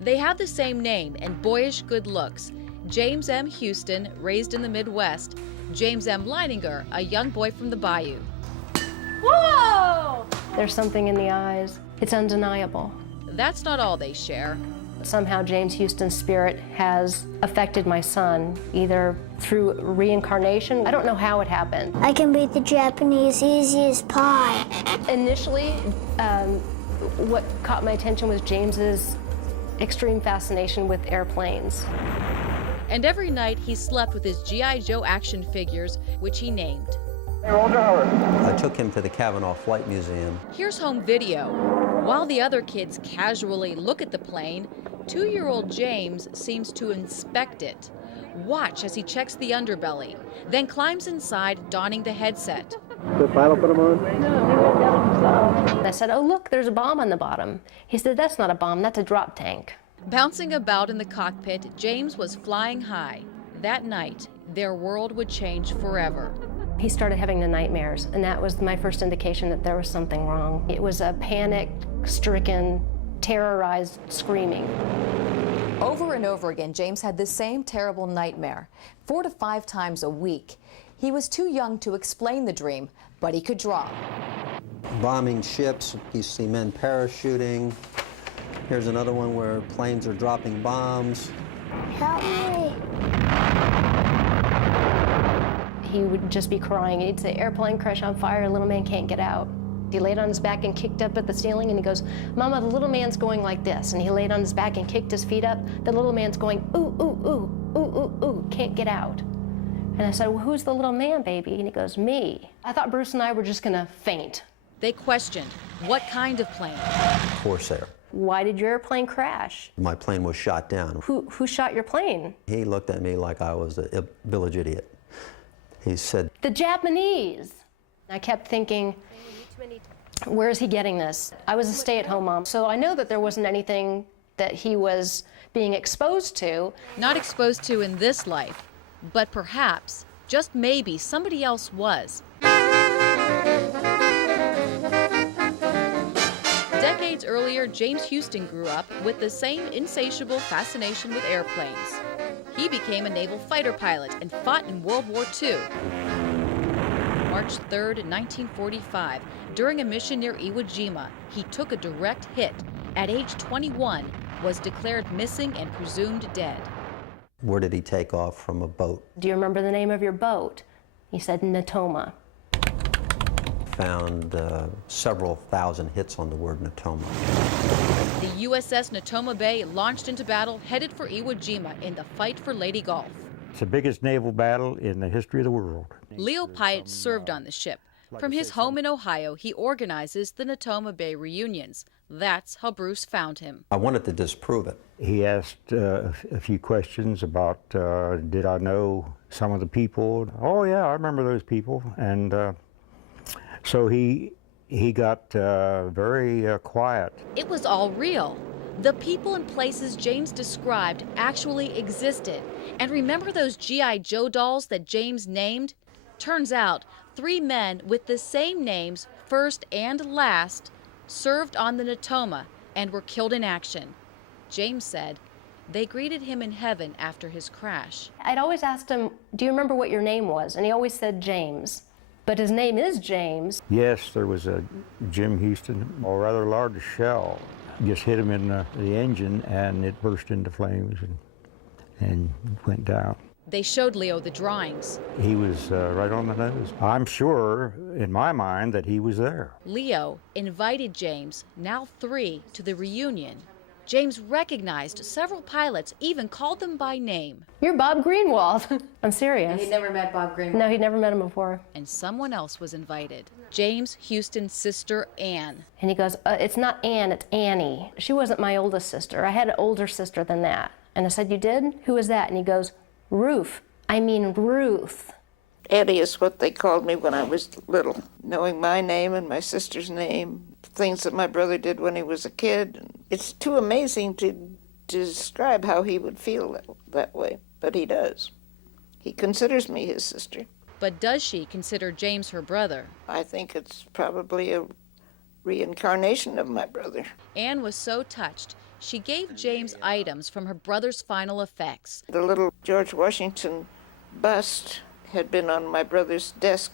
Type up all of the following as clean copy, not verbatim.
They have the same name and boyish good looks. James M. Houston, raised in the Midwest. James M. Leininger, a young boy from the Bayou. Whoa! There's something in the eyes. It's undeniable. That's not all they share. Somehow James Houston's spirit has affected my son, either through reincarnation. I don't know how it happened. I can beat the Japanese easy as pie. Initially, what caught my attention was James's extreme fascination with airplanes. And every night he slept with his G.I. Joe action figures, which he named. I took him to the Cavanaugh Flight Museum. Here's home video. While the other kids casually look at the plane, 2-year-old James seems to inspect it. Watch as he checks the underbelly, then climbs inside, donning the headset. The pilot put him on? I said, oh, look, there's a bomb on the bottom. He said, that's not a bomb, that's a drop tank. Bouncing about in the cockpit, James was flying high. That night, their world would change forever. He started having the nightmares, and that was my first indication that there was something wrong. It was a panic-stricken, terrorized screaming. Over and over again, James had the same terrible nightmare, 4 to 5 times a week. He was too young to explain the dream, but he could draw. Bombing ships, you see men parachuting. Here's another one where planes are dropping bombs. Help me. He would just be crying. He'd say, airplane crash on fire, little man can't get out. He laid on his back and kicked up at the ceiling, and he goes, Mama, the little man's going like this. And he laid on his back and kicked his feet up. The little man's going, ooh, ooh, ooh, ooh, ooh, ooh, can't get out. And I said, well, who's the little man, baby? And he goes, me. I thought Bruce and I were just gonna faint. They questioned, what kind of plane? Corsair. Why did your airplane crash? My plane was shot down. Who shot your plane? He looked at me like I was a village idiot. He said, The Japanese. I kept thinking, where is he getting this? I was a stay-at-home mom, so I know that there wasn't anything that he was being exposed to. Not exposed to in this life, but perhaps, just maybe, somebody else was. Decades earlier, James Houston grew up with the same insatiable fascination with airplanes. He became a naval fighter pilot and fought in World War II. March 3rd, 1945, during a mission near Iwo Jima, he took a direct hit. At age 21, was declared missing and presumed dead. where did he take off from a boat? Do you remember the name of your boat? He said Natoma. Found several thousand hits on the word Natoma. The USS Natoma Bay launched into battle, headed for Iwo Jima in the fight for Leyte Gulf. It's the biggest naval battle in the history of the world. Leo Pyatt served on the ship. From his home in Ohio, he organizes the Natoma Bay reunions. That's how Bruce found him. I wanted to disprove it. He asked a few questions about, did I know some of the people? Oh yeah, I remember those people. And so he got very quiet. It was all real. The people and places James described actually existed. And remember those G.I. Joe dolls that James named? Turns out, 3 men with the same names, first and last, served on the Natoma and were killed in action. James said they greeted him in heaven after his crash. I'd always asked him, do you remember what your name was? And he always said James. But his name is James. Yes, there was a Jim Houston, a rather large shell. Just hit him in the engine and it burst into flames and went down. They showed Leo the drawings. He was right on the nose. I'm sure, in my mind, that he was there. Leo invited James, now 3, to the reunion. James recognized several pilots, even called them by name. You're Bob Greenwald. I'm serious. He'd never met Bob Greenwald. No, he'd never met him before. And someone else was invited. James Houston's sister, Ann. And he goes, it's not Ann, it's Annie. She wasn't my oldest sister. I had an older sister than that. And I said, you did? Who was that? And he goes, Ruth. Ruth. Eddie is what they called me when I was little. Knowing my name and my sister's name, things that my brother did when he was a kid. It's too amazing to describe how he would feel that way, but he does. He considers me his sister. But does she consider James her brother? I think it's probably reincarnation of my brother. Anne was so touched, she gave James items from her brother's final effects. The little George Washington bust had been on my brother's desk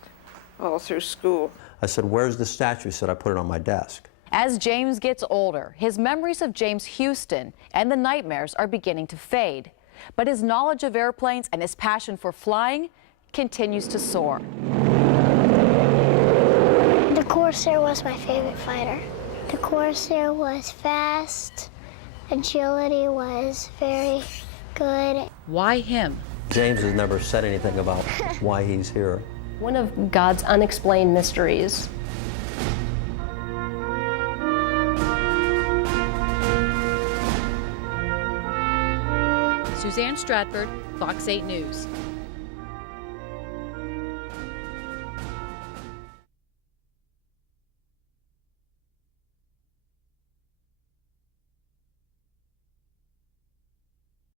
all through school. I said, "Where's the statue?" He said, "I put it on my desk." As James gets older, his memories of James Houston and the nightmares are beginning to fade. But his knowledge of airplanes and his passion for flying continues to soar. The Corsair was my favorite fighter. The Corsair was fast, agility was very good. Why him? James has never said anything about why he's here. One of God's unexplained mysteries. Suzanne Stratford, Fox 8 News.